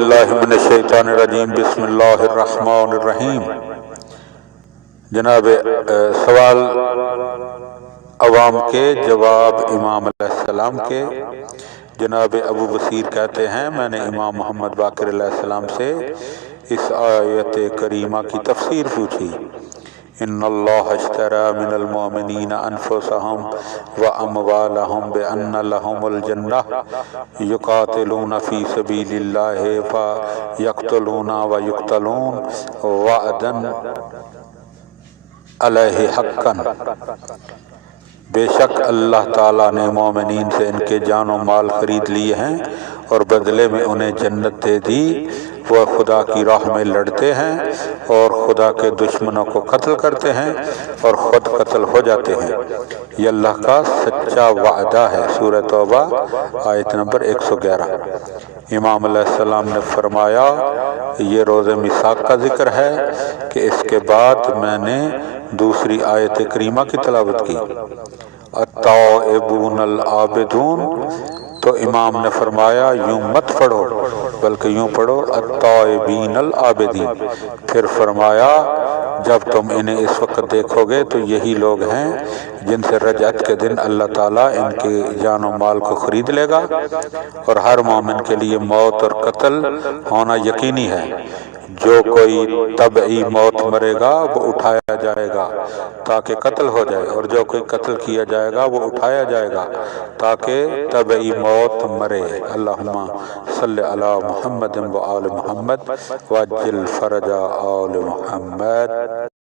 باللہ من الشیطان الرجیم بسم اللہ الرحمن الرحیم۔ جناب سوال عوام کے جواب امام علیہ السلام کے۔ جناب ابو بصیر کہتے ہیں میں نے امام محمد باقر علیہ السلام سے اس آیت کریمہ کی تفسیر پوچھی۔ ان اللہ اشتری من المؤمنین انفسهم واموالهم بان لهم الجنہ یقاتلون فی سبیل اللہ فیقتلون ویقتلون وعدا علیہ حقا۔ بے شک اللہ تعالیٰ نے مومنین سے ان کے جان و مال خرید لیے ہیں اور بدلے میں انہیں جنت دے دی۔ وہ خدا کی راہ میں لڑتے ہیں اور خدا کے دشمنوں کو قتل کرتے ہیں اور خود قتل ہو جاتے ہیں۔ یہ اللہ کا سچا وعدہ ہے۔ سورہ توبہ آیت نمبر 111۔ امام علیہ السلام نے فرمایا یہ روز میثاق کا ذکر ہے کہ اس کے بعد میں نے دوسری آیت کریمہ کی تلاوت کی، التائبون العابدون۔ تو امام نے فرمایا یوں مت پڑھو بلکہ یوں پڑھو التائبین العابدین۔ پھر فرمایا جب تم انہیں اس وقت دیکھو گے تو یہی لوگ ہیں جن سے رجعت کے دن اللہ تعالیٰ ان کے جان و مال کو خرید لے گا، اور ہر مومن کے لیے موت اور قتل ہونا یقینی ہے۔ جو کوئی طبعی موت مرے گا وہ اٹھایا جائے گا تاکہ قتل ہو جائے، اور جو کوئی قتل کیا جائے گا وہ اٹھایا جائے گا تاکہ طبعی موت مرے۔ اللہم صلی علی محمد و آل محمد وعجل فرج آل محمد۔